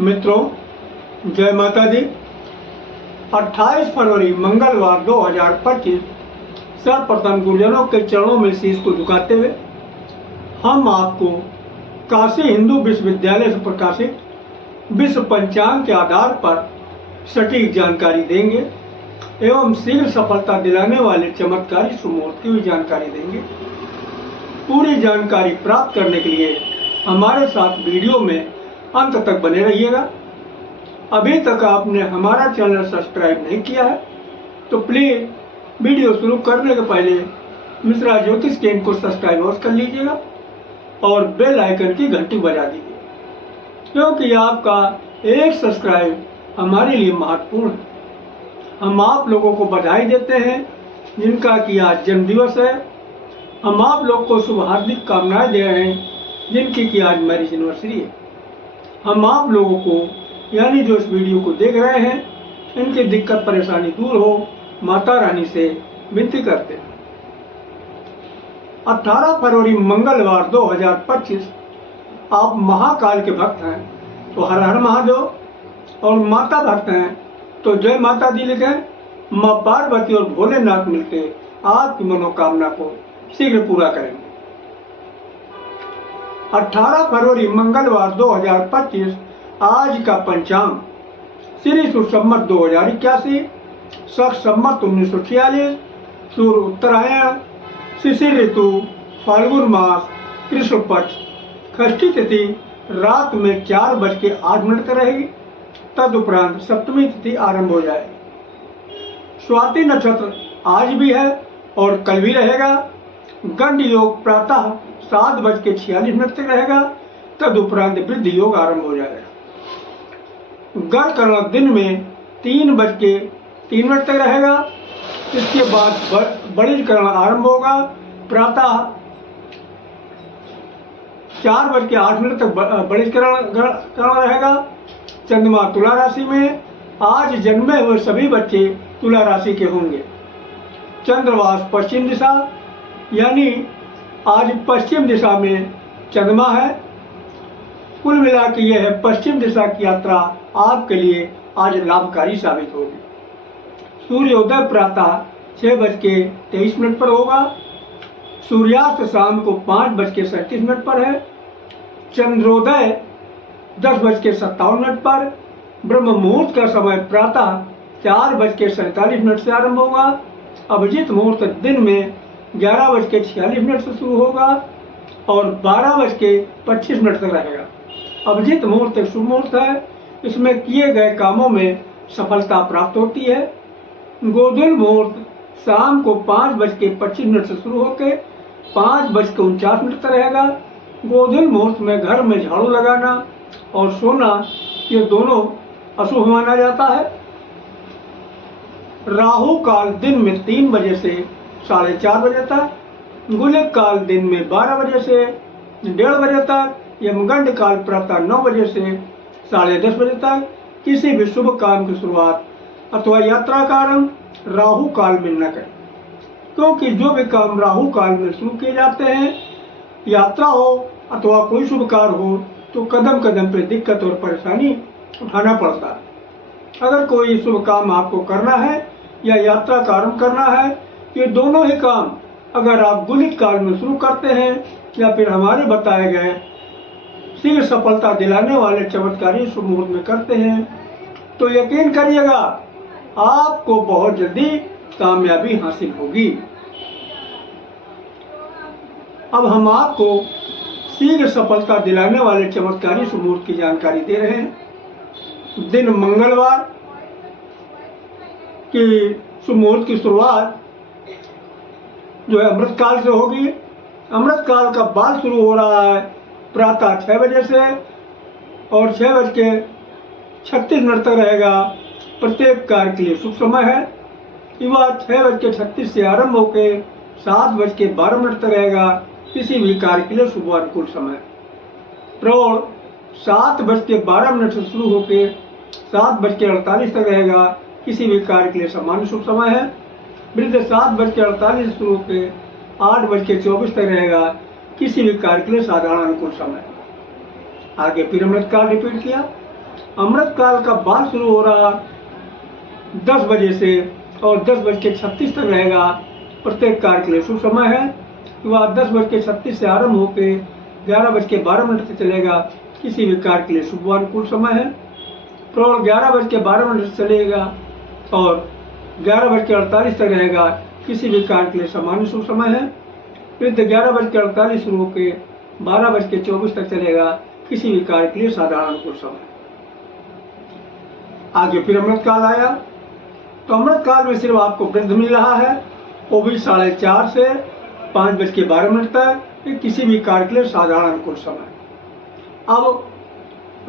मित्रों, जय माता दी। 28 फरवरी मंगलवार 2025 सर्वप्रथम गुरुजनों के चरणों में शीश को झुकाते हुए हम आपको काशी हिंदू विश्वविद्यालय से प्रकाशित विश्व पंचांग के आधार पर सटीक जानकारी देंगे एवं शीघ्र सफलता दिलाने वाले चमत्कारी शुभ मुहूर्त की भी जानकारी देंगे। पूरी जानकारी प्राप्त करने के लिए हमारे साथ वीडियो में अंत तक बने रहिएगा। अभी तक आपने हमारा चैनल सब्सक्राइब नहीं किया है तो प्लीज वीडियो शुरू करने के पहले मिश्रा ज्योतिष के इनको सब्सक्राइब कर लीजिएगा और बेल आइकन की घंटी बजा दीजिए, क्योंकि आपका एक सब्सक्राइब हमारे लिए महत्वपूर्ण है। हम आप लोगों को बधाई देते हैं जिनका कि आज जन्मदिवस है। हम आप लोग को शुभ हार्दिक कामनाएं दे रहे हैं जिनकी कि आज मैरिज एनिवर्सरी है। हम आप लोगों को यानी जो इस वीडियो को देख रहे हैं इनकी दिक्कत परेशानी दूर हो माता रानी से विनती करते हैं। 18 फरवरी मंगलवार 2025 आप महाकाल के भक्त हैं तो हर हर महादेव और माता भक्त हैं तो जय माता दी लिखें। माँ पार्वती और भोलेनाथ मिलकर आपकी मनोकामना को शीघ्र पूरा करेंगे। 18 फरवरी मंगलवार 2025 आज का पंचांग श्री सुसंवत 2081, शक संवत 1946, सूर्य उत्तरायण, शिशिर ऋतु, फाल्गुन मास, कृष्ण पक्ष, षष्ठी तिथि रात में 4:08 तक रहेगी। तदुपरांत सप्तमी तिथि आरंभ हो जाएगी। स्वाति नक्षत्र आज भी है और कल भी रहेगा। गंड योग प्रातः 7:46 तक रहेगा। तदुपरांत वृद्धि योग आरंभ हो जाएगा। गढ़ करण दिन में 3:03 तक रहेगा। इसके बाद बड़ी करण आरंभ होगा। प्रातः 4:08 तक बड़ी करण रहेगा। चंद्रमा तुला राशि में। आज जन्मे हुए सभी बच्चे तुला राशि के होंगे। चंद्रवास पश्चिम दिशा यानी आज पश्चिम दिशा में चंद्रमा है। कुल मिला के यह पश्चिम दिशा की यात्रा आपके लिए आज लाभकारी साबित होगी। सूर्योदय प्रातः 6:23 पर होगा। सूर्यास्त शाम को 5:37 पर है। चंद्रोदय 10:57 पर। ब्रह्म मुहूर्त का समय प्रातः 4:47 से आरंभ होगा। अभिजीत मुहूर्त दिन में 11:46 से शुरू होगा और 12:25 तक रहेगा। अभिजीत मुहूर्त एक शुभ मुहूर्त है। इसमें किए गए कामों में सफलता प्राप्त होती है। गोधूल मुहूर्त शाम को 5:25 से शुरू होकर 5:49 तक रहेगा। गोधूल मुहूर्त में घर में झाड़ू लगाना और सोना ये दोनों अशुभ माना जाता है। राहु काल दिन में 3 बजे से 4:30 बजे तक। गुलिक काल दिन में 12 बजे से 1:30 बजे तक। यमगंड काल प्रातः 9 बजे से 10:30 बजे तक। किसी भी शुभ काम की शुरुआत अथवा यात्रा का आरंभ राहु काल में न करें, क्योंकि जो भी काम राहु काल में शुरू किए जाते हैं, यात्रा हो अथवा कोई शुभ कार्य हो, तो कदम कदम पे दिक्कत और परेशानी उठाना पड़ता है। अगर कोई शुभ काम आपको करना है या यात्रा का आरंभ करना है, ये दोनों ही काम अगर आप गुलिक काल में शुरू करते हैं या फिर हमारे बताए गए शीघ्र सफलता दिलाने वाले चमत्कारी शुभ मुहूर्त में करते हैं, तो यकीन करिएगा आपको बहुत जल्दी कामयाबी हासिल होगी। अब हम आपको शीघ्र सफलता दिलाने वाले चमत्कारी शुभ मुहूर्त की जानकारी दे रहे हैं। दिन मंगलवार की शुभ मुहूर्त की शुरुआत जो है अमृत काल से होगी। अमृत काल का बाद शुरू हो रहा है प्रातः 6 बजे से और 6:36 तक रहेगा। प्रत्येक कार्य के लिए शुभ समय है। युवा 6:36 से आरंभ होकर 7:12 तक रहेगा। किसी भी कार्य के लिए शुभ अनुकूल समय। प्रौढ़ 7:12 से शुरू होकर 7:48 तक रहेगा। किसी भी कार्य के लिए सामान्य शुभ समय है। वृद्ध 7:48 से शुरू होकर 8:24 तक रहेगा। किसी भी कार्य के लिए साधारण अनुकूल समय। आगे फिर अमृत काल रिपीट किया। अमृत काल का बाल शुरू हो रहा 10 बजे से और 10:36 तक रहेगा। प्रत्येक कार्य के लिए शुभ समय है। वह 10:36 से आरंभ होकर 11:12 तक चलेगा। किसी भी कार्य के लिए शुभ अनुकूल समय है। प्रौढ़ 11:12 से चलेगा और 11:48 तक रहेगा। किसी भी कार्य के लिए सामान्य शुभ समय है। वृद्ध 11:48 शुरू होकर 12:24 तक चलेगा। किसी भी कार्य के लिए साधारण अनुकूल समय। आगे फिर अमृत काल आया, तो अमृत काल में सिर्फ आपको वृद्ध मिल रहा है, वो भी 4:30 से 5:12 तक। ये किसी भी कार्य के लिए साधारण अनुकूल समय। अब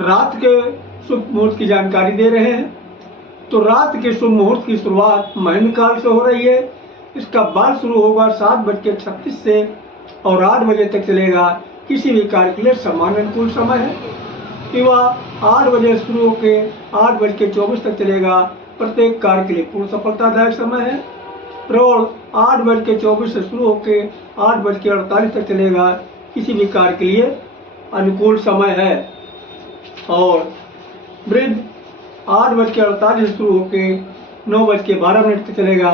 रात के शुभ मुहूर्त की जानकारी दे रहे हैं। तो रात के शुभ मुहूर्त की शुरुआत महीन काल से हो रही है। इसका बाल शुरू होगा 7:36 से और 8 बजे तक चलेगा। किसी भी कार्य के लिए समान अनुकूल समय है। विवाह 8 बजे शुरू होकर 8:24 तक चलेगा। प्रत्येक कार्य के लिए पूर्ण सफलतादायक समय है। प्रौढ़ 8:24 से शुरू होकर 8:48 तक चलेगा। किसी भी कार्य के लिए अनुकूल समय है। और वृद्ध 8:48 से शुरू होकर 9:12 तक चलेगा।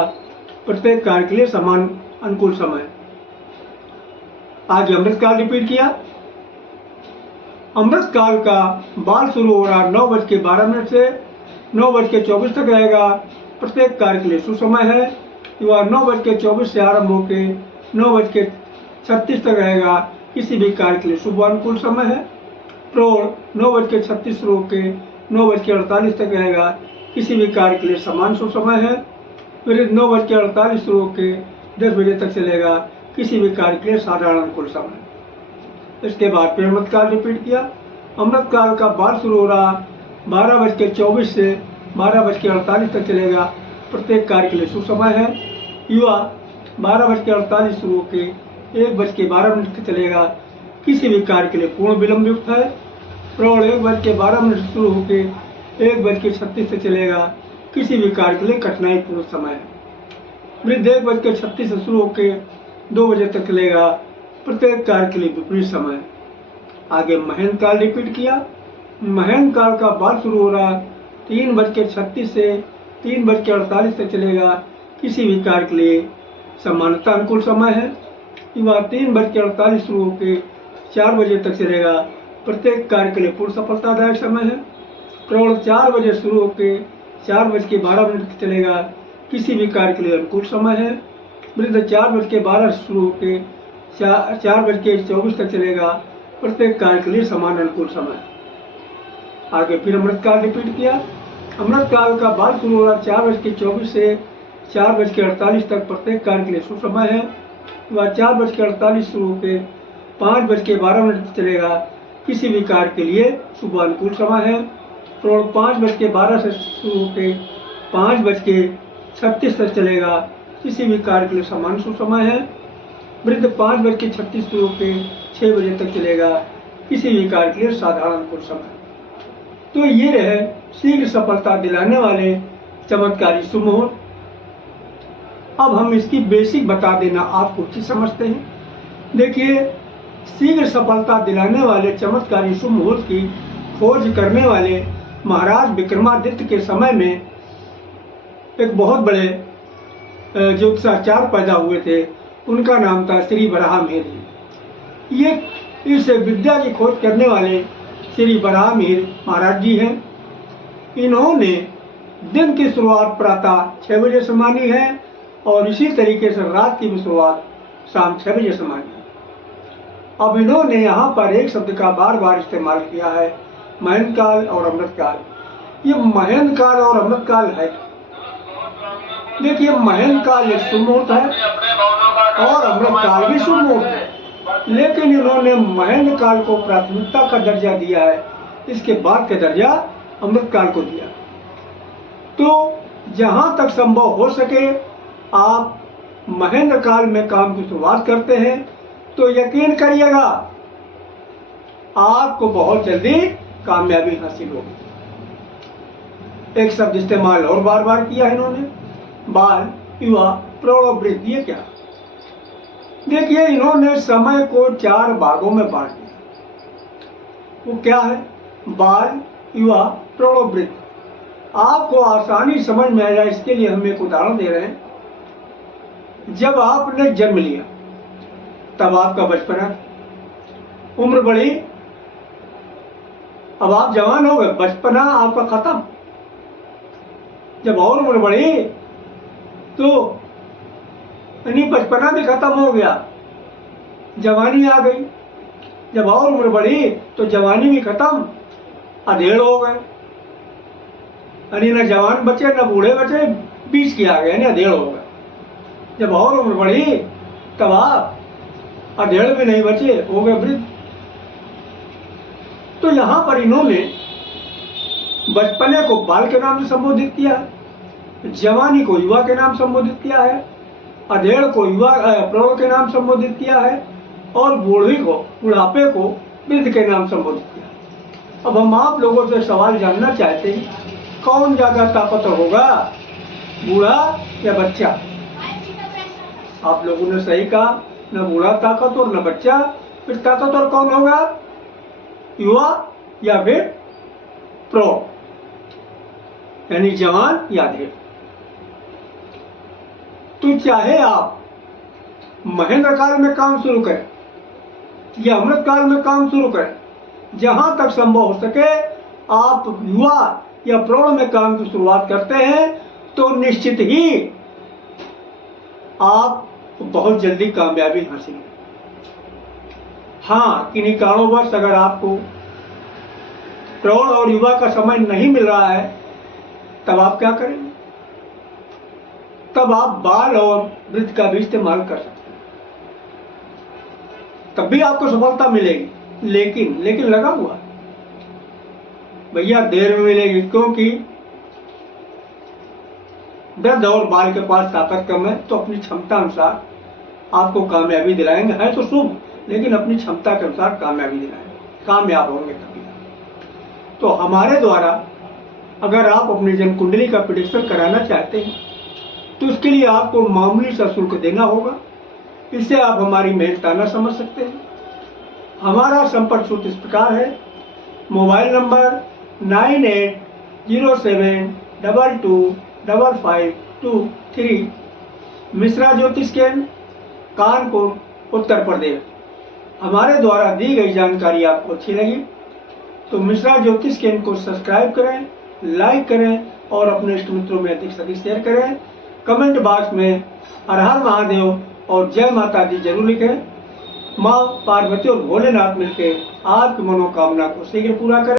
प्रत्येक कार्य के लिए समान अनुकूल समय। आज अमृत काल रिपीट किया। अमृत काल का बाल शुरू हो रहा 9:12 से 9:24 तक रहेगा। प्रत्येक कार्य के लिए शुभ समय है। वह 9:24 से आरंभ होकर 9:36 तक रहेगा। किसी भी कार्य के लिए शुभ अनुकूल समय है। प्रौढ़ 9:36 शुरू होकर 9:48 तक रहेगा। किसी भी कार्य के लिए समान शुभ समय है। वृद्ध 9:48 शुरू होकर 10 बजे तक चलेगा। किसी भी कार्य के लिए साधारण अनुकूल समय। इसके बाद फिर अमृत काल रिपीट किया। अमृत काल का बाल शुरू हो रहा 12:24 से 12:48 तक चलेगा। प्रत्येक कार्य के लिए शुभ समय है। युवा 12:48 शुरू होकर 1:12 तक चलेगा। किसी भी कार्य के लिए पूर्ण विलंब युक्त है। प्रौढ़ 1:12 शुरू होकर 1:36 तक चलेगा। किसी भी कार्य के लिए कठिनाई पूर्ण समय है। वृद्ध 1:36 से शुरू होकर 2 बजे तक चलेगा। प्रत्येक कार्य के लिए विपरीत समय है। आगे महीन काल रिपीट किया। महीन काल का बाल शुरू हो रहा 3:36 से 3:48 तक चलेगा। किसी भी कार्य के लिए समानता अनुकूल समय है। युवा 3:48 शुरू होकर 4 बजे तक चलेगा। प्रत्येक कार्य के लिए पूर्ण सफलतादायक समय है। प्रौढ़ 4 बजे शुरू होकर 4:12 तक चलेगा। किसी भी कार्य के लिए अनुकूल समय है। वृद्ध 4:12 शुरू होकर 4:24 तक चलेगा। प्रत्येक कार्य के लिए समान अनुकूल समय। आगे फिर अमृत काल रिपीट किया। अमृत काल का बाल शुरू हो रहा 4:24 से 4:48 तक। प्रत्येक कार्य के लिए शुभ समय है। वह 4:48 शुरू होकर 5:12 तक चलेगा। किसी भी कार्य के लिए शुभ अनुकूल समय है। प्रौढ़ 5:12 से शुरू होकर 5:36 तक चलेगा। किसी भी कार्य के लिए समान शुभ समय है। वृद्ध 5:36 शुरू होकर 6 बजे तक चलेगा। किसी भी कार्य के लिए साधारण अनुकूल समय। तो ये रहे शीघ्र सफलता दिलाने वाले चमत्कारी शुभ मुहूर्त। अब हम इसकी बेसिक बता देना आपको ठीक समझते हैं। देखिए, शीघ्र सफलता दिलाने वाले चमत्कारी शुभ मुहूर्त की खोज करने वाले महाराज विक्रमादित्य के समय में एक बहुत बड़े ज्योतिषाचार्य पैदा हुए थे। उनका नाम था श्री वराहमिहिर। ये इस विद्या की खोज करने वाले श्री वराहमिहिर महाराज जी हैं। इन्होंने दिन की शुरुआत प्रातः 6 बजे से मानी है और इसी तरीके से रात की भी शुरुआत शाम 6 बजे से मानी है। अब इन्होंने यहाँ पर एक शब्द का बार बार इस्तेमाल किया है, महीन काल और अमृत काल। ये महीन काल और अमृत काल है। देखिए, महीन काल एक शुभ मुहूर्त है और अमृत काल भी शुभ मुहूर्त है, लेकिन इन्होंने महीन काल को प्राथमिकता का दर्जा दिया है, इसके बाद का दर्जा अमृत काल को दिया। तो जहाँ तक संभव हो सके आप महीन काल में काम की शुरुआत करते हैं तो यकीन करिएगा आपको बहुत जल्दी कामयाबी हासिल होगी। एक शब्द इस्तेमाल और बार बार किया है इन्होंने, बाल, युवा, प्रौढ़ और वृद्ध। ये क्या? देखिए, इन्होंने समय को 4 भागों में बांट दिया। वो क्या है? बाल, युवा प्रलोभित। आपको आसानी समझ में आ जाए इसके लिए हम एक उदाहरण दे रहे हैं। जब आपने जन्म लिया तब आपका बचपना, उम्र बढ़ी, अब आप जवान हो गए, बचपना आपका खत्म। जब और उम्र बढ़ी तो यानी बचपना भी खत्म हो गया, जवानी आ गई। जब और उम्र बढ़ी तो जवानी भी खत्म, अधेड़ हो गए, यानी न जवान बचे न बूढ़े बचे, बीच के आ गए, यानी अधेड़ हो गए। जब और उम्र बढ़ी तब आप अधेड़ भी नहीं बचे, हो गए वृद्ध। तो यहां पर इन्होंने बचपने को बाल के नाम से संबोधित किया है, जवानी को युवा के नाम संबोधित किया है, अधेड़ को युवा प्रौढ़ के नाम संबोधित किया है, और बूढ़ी को, बुढ़ापे को वृद्ध के नाम संबोधित किया। अब हम आप लोगों से सवाल जानना चाहते हैं, कौन ज्यादा ताकतवर होगा, बूढ़ा या बच्चा? आप लोगों ने सही कहा, न बूढ़ा ताकतवर न बच्चा। फिर ताकतवर कौन होगा, युवा या फिर प्रौढ़, यानी जवान या अधेड़? तो चाहे आप महेंद्र काल में काम शुरू करें या अमृत काल में काम शुरू करें, जहां तक संभव हो सके आप युवा या प्रौढ़ में काम की शुरुआत करते हैं तो निश्चित ही आप बहुत जल्दी कामयाबी हासिल करें। हाँ, किन्हीं कारणोंवश अगर आपको प्रौढ़ और युवा का समय नहीं मिल रहा है तब आप क्या करेंगे? तब आप बाल और वृद्ध का भी इस्तेमाल कर सकते हैं, तब भी आपको सफलता मिलेगी। लेकिन लगा हुआ भैया, देर में मिलेगी, क्योंकि वृद्ध और बाल के पास ताकत कम है, तो अपनी क्षमता अनुसार आपको कामयाबी दिलाएंगे। है तो शुभ, लेकिन अपनी क्षमता के अनुसार कामयाबी दिलाएंगे, कामयाब होंगे तभी। तो हमारे द्वारा अगर आप अपनी जन्म कुंडली का प्रेडिक्शन कराना चाहते हैं तो उसके लिए आपको मामूली सा शुल्क देना होगा। इससे आप हमारी मेहनताना समझ सकते हैं। हमारा संपर्क सूत्र इस प्रकार है, मोबाइल नंबर 9807225523, मिश्रा ज्योतिष केंद्र, कानपुर, उत्तर प्रदेश। हमारे द्वारा दी गई जानकारी आपको अच्छी लगी तो मिश्रा ज्योतिष केंद्र को सब्सक्राइब करें, लाइक करें और अपने इष्ट मित्रों में अधिक से अधिक शेयर करें। कमेंट बॉक्स में हर हर महादेव और जय माता दी जरूर लिखें। माँ पार्वती और भोलेनाथ मिलकर आपकी मनोकामना को शीघ्र पूरा करें।